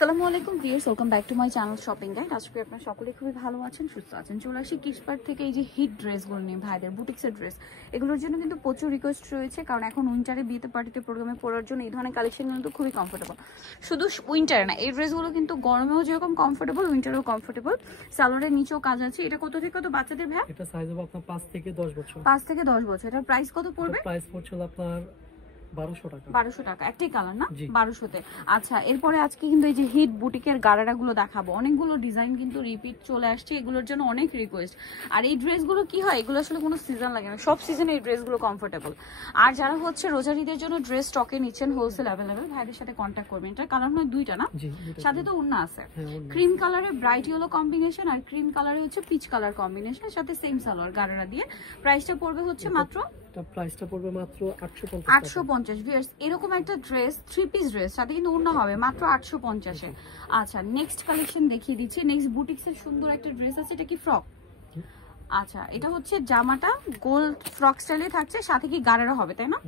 আসসালামু আলাইকুম viewers, welcome back to my channel shopping guide. আজকে আপনারা সকলে খুবই ভালো আছেন, সুস্থ আছেন। চলে আসি কিডসপার্ট থেকে এই যে হিট ড্রেসগুলো নিয়ে, ভাইদের বুটিক্সের ড্রেস। এগুলোর জন্য কিন্তু প্রচুর রিকোয়েস্ট রয়েছে, কারণ এখন উইন্টারে বিয়েতে পার্টিতে প্রোগ্রামে পরার জন্য এই ধরনের কালেকশন কিন্তু খুবই কমফোর্টেবল। শুধু উইন্টারে না, এই ড্রেসগুলো কিন্তু গরমেও যেরকম কমফোর্টেবল, উইন্টারেও কমফোর্টেবল। সালোয়ারের নিচেও কাজ আছে। এটা কত থেকে কত বাচ্চাদের ভাই? এটা সাইজ হবে আপনার 5 থেকে 10 বছর। 5 থেকে 10 বছর। এটার প্রাইস কত পড়বে? প্রাইস পড়ছে আপনার 1200 টাকা। 1200 টাকা, একটাই কালার না? 1200 তে। আচ্ছা, এরপরে আজকে কিন্তু এই যে হিট বুটিকের গারারা গুলো দেখাবো। অনেকগুলো ডিজাইন কিন্তু রিপিট চলে আসছে, এগুলোর জন্য অনেক রিকোয়েস্ট। আর এই ড্রেসগুলো কি হয়, এগুলো আসলে কোনো সিজন লাগে না, সব সিজনে এই ড্রেসগুলো কমফোর্টেবল। আর যারা হচ্ছে রোজার ঈদের জন্য ড্রেস স্টকে নিচ্ছেন হোলসেল অ্যাভেলেবেল, ভাইদের সাথে কন্ট্যাক্ট করবেন। এটার কালার নয় দুইটা না, সাথে তো ওড়না আছে। ক্রিম কালারে ব্রাইট ইয়েলো কম্বিনেশন, আর ক্রিম কালারে হচ্ছে পিচ কালার কম্বিনেশন, সাথে সেম সালোয়ার গারারা দিয়ে। প্রাইসটা পড়বে হচ্ছে মাত্র প্রাইসটা পড়বে মাত্র 850 ভিউয়ার্স। এরকম একটা ড্রেস, 3 পিস ড্রেস, সাথে কিন্তু ওড়না হবে মাত্র 850 এ। আচ্ছা, নেক্সট কালেকশন দেখিয়ে দিচ্ছি। নেক্সট বুটিক্সের সুন্দর একটা ড্রেস আছে। এটা কি ফ্রক? আচ্ছা, এটা হচ্ছে জামাটা গোল ফ্রক স্টাইলে থাকছে, সাথে কি গারারা হবে, তাই না?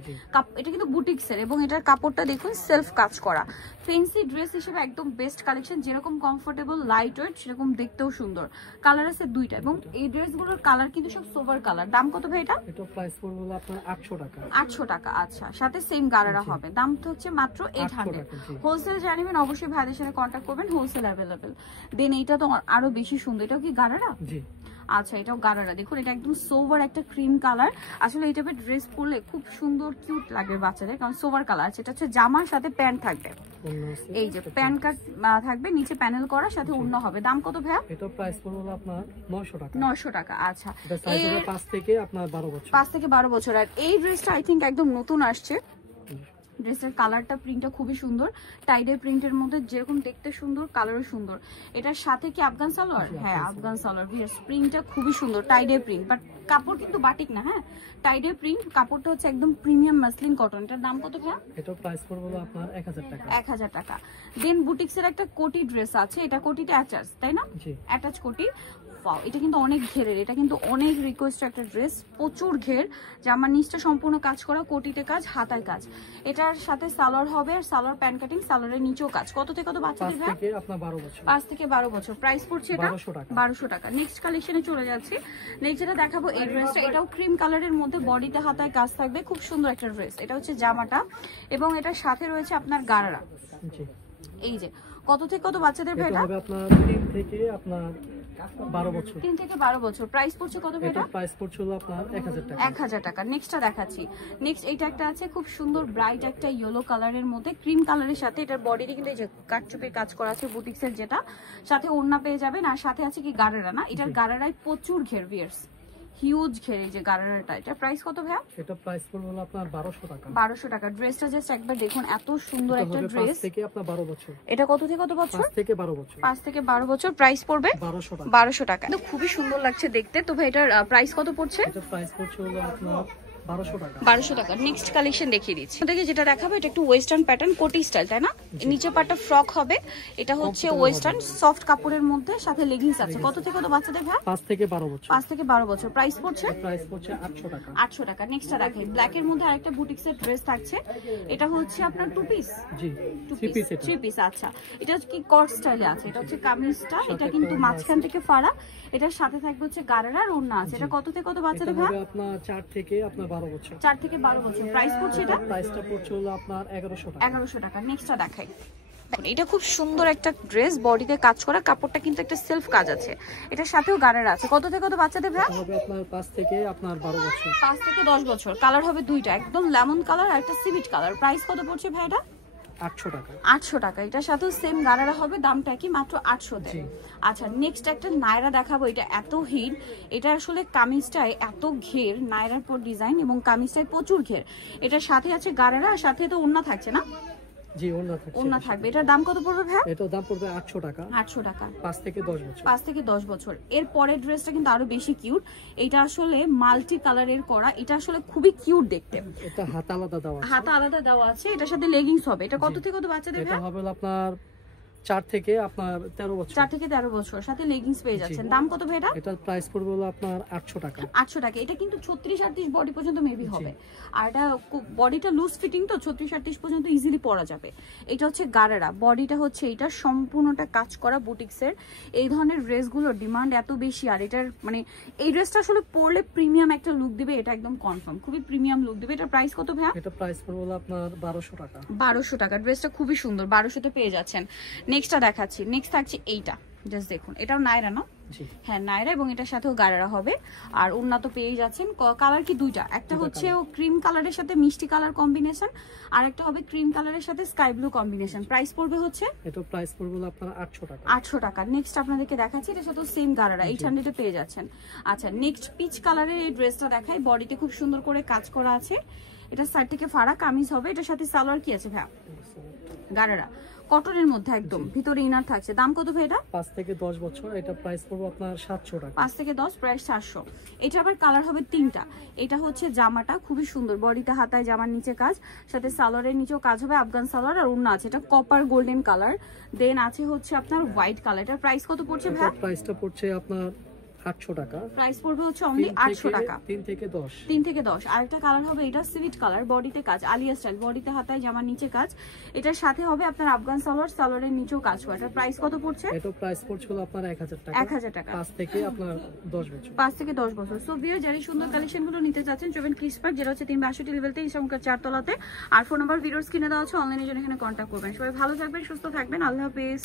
এটা কিন্তু বুটিক্সের, এবং এটার কাপড়টা দেখুন সেলফ কাজ করা। ফ্যান্সি ড্রেস হিসেবে একদম বেস্ট কালেকশন। যেরকম কমফোর্টেবল, লাইট ওয়েট, সেরকম দেখতেও সুন্দর। কালার আছে দুইটা, এবং এই ড্রেসগুলোর কালার কিন্তু সব সোভার কালার। দাম কত ভাই এটা? এটা প্রাইস পড়বে আপনার 800 টাকা। 800 টাকা। আচ্ছা, সাথে সেম গারারা হবে। দাম তো হচ্ছে মাত্র 800। হোলসেল জানিবেন, অবশ্যই ভাইদের সাথে কন্ট্যাক্ট করবেন, হোলসেল অ্যাভেলেবেল। দেন এইটা তো আরো বেশি সুন্দর। এটাও কি গারারা? জি। আচ্ছা, এটাও গারারা। দেখুন, এটা একদম সোভার একটা ক্রিম কালার। আসলে এই টাইপের ড্রেস পরলে খুব সুন্দর কিউট লাগবে বাচ্চাদের, কারণ সোভার কালার আছে। এটা হচ্ছে জামার সাথে প্যান্ট থাকবে, এই যে প্যান্ট কাট থাকবে, নিচে প্যানেল করা, সাথে ওড়না হবে। দাম কত ভাইয়া? এটা প্রাইস পড়বে আপনার 900 টাকা। 900 টাকা। আচ্ছা, এটা সাইজ হবে 5 থেকে আপনার 12 বছর। 5 থেকে 12 বছর। আর এই ড্রেসটা আই থিংক একদম নতুন আসছে। ড্রেসের কালারটা, প্রিন্টটা খুবই সুন্দর। টাইডের প্রিন্টের মধ্যে যেরকম দেখতে সুন্দর, কালারও সুন্দর। এটার সাথে কি আফগান সালোয়ার? হ্যাঁ, আফগান সালোয়ার। প্রিন্টটা খুবই সুন্দর, টাইডের প্রিন্ট, বাট কাপড় কিন্তু বাটিক না। হ্যাঁ, টাইডের প্রিন্ট, কাপড়টা হচ্ছে একদম প্রিমিয়াম মাসলিন কটন। এটার দাম কত ভাইয়া? এটা প্রাইস পড়বে আপনার 1000 টাকা। 1000 টাকা। দেন বুটিক্সের একটা কোটি ড্রেস আছে। এটা কোটিটা অ্যাটাচ, তাই না? জি, অ্যাটাচ কোটি। এটা কিন্তু অনেক ঘেরের, এটা কিন্তু অনেক রিকোয়েস্ট একটা ড্রেস, প্রচুর ঘের। জামার নিচটা সম্পূর্ণ কাজ করা, কোটিতে কাজ, হাতায় কাজ। এটার সাথে সালোয়ার হবে, আর সালোয়ার প্যান্ট কাটিং, সালোয়ারের নিচেও কাজ। কত থেকে কত বাচ্চাদের? 5 থেকে আপনার 12 বছর। 5 থেকে 12 বছর। প্রাইস পড়ছে এটা 1200 টাকা। নেক্সট কালেকশনে চলে যাচ্ছি। নেক্সট যেটা দেখাবো, এই ড্রেসটা, এটাও ক্রিম কালারের মধ্যে, বডিতে হাতায় কাজ থাকবে, খুব সুন্দর একটা ড্রেস। এটা হচ্ছে জামাটা, এবং এটার সাথে রয়েছে আপনার গারারা। এই যে কত থেকে কত বাচ্চাদের ভাই? এটা হবে আপনার 3 থেকে আপনার 12 বছর। 3 থেকে 12 বছর। প্রাইস পড়ছে কত ভাই? এটা প্রাইস পড়ছে আপনার 1000 টাকা। 1000 টাকা। নেক্সটটা দেখাচ্ছি। নেক্সট এইটা একটা আছে, খুব সুন্দর ব্রাইট একটা ইয়েলো কালারের মধ্যে, ক্রিম কালারের সাথে। এটার বডিতে কিন্তু এই যে কাটচুপির কাজ করা আছে বুটিক্সের, যেটা সাথে ওড়না পেয়ে যাবেন। আর সাথে আছে কি গারারা না? এটার গারারায় প্রচুর ঘের, ভিউয়ার্স, হিউজ ঘের। এই যে গারারাটা, এটা প্রাইস কত ভাইয়া? এটা প্রাইস পড়বে আপনার 1200 টাকা। 1200 টাকা। ড্রেসটা জাস্ট একবার দেখুন, এত সুন্দর একটা ড্রেস। 5 থেকে আপনার 12 বছর। এটা কত থেকে কত বছর? 5 থেকে 12 বছর। 5 থেকে 12 বছর। প্রাইস পড়বে 1200 টাকা। কিন্তু খুবই সুন্দর লাগছে দেখতে। তো ভাই এটার প্রাইস কত পড়ছে? এটা প্রাইস পড়ছে হলো আপনার 1200 টাকা। 1200 টাকা। নেক্সট কালেকশন দেখিয়ে দিচ্ছি। দেখি যেটা দেখাবো, এটা একটু ওয়েস্টার্ন প্যাটার্ন, কোটি স্টাইল, তাই না? নিচে পাটটা ফ্রক হবে। এটা হচ্ছে ওয়েস্টার্ন সফট কাপড়ের মধ্যে, সাথে লেগিংস আছে। কত থেকে কত বাচ্চাদের ভাই? 5 থেকে 12 বছর। 5 থেকে 12 বছর। প্রাইস পড়ছে 800 টাকা। 800 টাকা। নেক্সটটা দেখাই। ব্ল্যাক এর মধ্যে আরেকটা বুটিক্সের ড্রেস থাকছে। এটা হচ্ছে আপনার 2 পিস। জি, 3 পিস। আচ্ছা, এটা কি কট স্টাইলে আছে। এটা হচ্ছে কামিজটা, এটা কিন্তু মাঝখান থেকে ফাড়া। এটার সাথে থাকবে হচ্ছে গারারা আর ওড়না আছে। এটা কত থেকে কত বাচ্চাদের ভাই? আপনার 4 থেকে আপনার 12 বছর। 4 থেকে 12 বছর। প্রাইস পড়ছে এটা? প্রাইসটা পড়ছে হলো আপনার 1100 টাকা। 1100 টাকা। নেক্সটটা দেখাই। এটা খুব সুন্দর একটা ড্রেস, বডিতে কাজ করা, কাপড়টা কিন্তু একটা সেলফ কাজ আছে। এটার সাথেও গারারা আছে। কত থেকে কত বাচ্চাদের ভাই? হবে আপনার 5 থেকে আপনার 12 বছর। 5 থেকে 10 বছর। কালার হবে দুইটা, একদম লেমন কালার আর একটা সিভিট কালার। প্রাইস কত পড়ছে ভাই এটা? 800 টাকা। 800 টাকা। এটার সাথেও সেম গারারা হবে, দামটা কি মাত্র 800 তে। আচ্ছা, নেক্সট একটা নায়রা দেখাবো। এটা এত হিট, এটা আসলে কামিজটায় এত ঘের, নায়রার পর ডিজাইন, এবং কামিজটায় প্রচুর ঘের। এটার সাথে আছে গারারা, আর সাথে তো ওড়না থাকছে না? জি, ওড়না থাকবে। এটার দাম কত পড়বে ভাই? এটার দাম পড়বে 800 টাকা। 800 টাকা। 5 থেকে 10 বছর। 5 থেকে 10 বছর। এর পরের ড্রেসটা কিন্তু আরো বেশি কিউট। এটা আসলে মাল্টি কালারের করা, এটা আসলে খুবই কিউট দেখতে। এটা হাতা আলাদা দেওয়া আছে। হাতা আলাদা দেওয়া আছে। এটার সাথে লেগিংস হবে। এটা কত থেকে কত বাচ্চাদের ভাই? এটা হবে আপনার 4 থেকে আপনার 13 বছর। 4 থেকে 13 বছর, সাথে লেগিংস পেয়ে যাচ্ছেন। দাম কত ভাই এটা? এটার প্রাইস পড়বে হলো আপনার 800 টাকা। 800 টাকা। এটা কিন্তু 36-38 বডি পর্যন্ত মেবি হবে, আর এটা বডিটা লুজ ফিটিং তো 36-38 পর্যন্ত ইজিলি পরা যাবে। এটা হচ্ছে গারারা, বডিটা হচ্ছে এটা সম্পূর্ণটা কাজ করা বুটিক্সের। এই ধরনের ড্রেসগুলো ডিমান্ড এত বেশি, আর এটার মানে এই ড্রেসটা আসলে পরলে প্রিমিয়াম একটা লুক দিবে, এটা একদম কনফার্ম, খুবই প্রিমিয়াম লুক দিবে। এটা প্রাইস কত ভাইয়া? এটা প্রাইস পড়বে হলো আপনার 1200 টাকা। 1200 টাকা। ড্রেসটা খুবই সুন্দর, 1200 তে পেয়ে যাচ্ছেন। নেক্সটটা দেখাচ্ছি। নেক্সট থাকছে এইটা, জাস্ট দেখুন, এটাও নায়রা না? হ্যাঁ নায়রা, এবং এটার সাথেও গারারা হবে। আর উন্নত পেয়ে যাচ্ছেন। কালার কি দুইটা, একটা হচ্ছে ক্রিম কালারের সাথে মিষ্টি কালার কম্বিনেশন, আর একটা হবে ক্রিম কালারের সাথে স্কাই ব্লু কম্বিনেশন। প্রাইস পড়বে হচ্ছে এটা প্রাইস পড়বে হলো আপনার 800 টাকা। 800 টাকা। নেক্সট আপনাদেরকে দেখাচ্ছি, এটার সাথে সেম গারারা 800 এ পেয়ে যাচ্ছেন। আচ্ছা নেক্সট পিচ কালারের এই ড্রেসটা দেখাই। বডিতে খুব সুন্দর করে কাজ করা আছে, এটা সাইড থেকে ফাড়া কামিজ হবে। এটার সাথে সালোয়ার কি আছে ভাই? গারারা কটনের মধ্যে একদম, ভিতরে ইনার থাকছে। দাম কত ভাই এটা? 5 থেকে 10 বছর। এটা প্রাইস পড়বে আপনার 700 টাকা। 5 থেকে 10, প্রাইস 700। এটা আবার কালার হবে 3টা। এটা হচ্ছে জামাটা খুবই সুন্দর, বডিতে হাতায় জামার নিচে কাজ, সাথে সালোয়ারের নিচেও কাজ হবে, আফগান সালোয়ার, আর ওড়না আছে। এটা কপার গোল্ডেন কালার, দেন আছে হচ্ছে আপনার হোয়াইট কালার। এটার প্রাইস কত পড়ছে ভাই? প্রাইসটা পড়ছে আপনার 800 টাকা। প্রাইস পড়বে হচ্ছে অনলি 800 টাকা। 3 থেকে 10। 3 থেকে 10। আরেকটা কালার হবে এটা সুইট কালার, বডিতে কাজ, আলিয়া স্টাইল, বডিতে হাতায় জামার নিচে কাজ। এটার সাথে হবে আপনার আফগান সালোয়ার, সালোয়ারের নিচেও কাজ করা। এটার প্রাইস কত পড়ছে? এটা প্রাইস পড়ছে হলো আপনার 1000 টাকা। 1000 টাকা। 5 থেকে আপনার 10 বছর। 5 থেকে 10 বছর। সো ভিউয়ার যারা এই সুন্দর কালেকশনগুলো নিতে চাচ্ছেন, চবেন ক্রিসপার, যেটা হচ্ছে 362 লেভেলতে, ইসলামকার 4 তলাতে। আর ফোন নাম্বার ভিডিওর স্ক্রিনে দেওয়া আছে, অনলাইনে জন্য এখানে কন্ট্যাক্ট করবেন। সবাই ভালো থাকবেন, সুস্থ থাকবেন, আল্লাহ হাফেজ।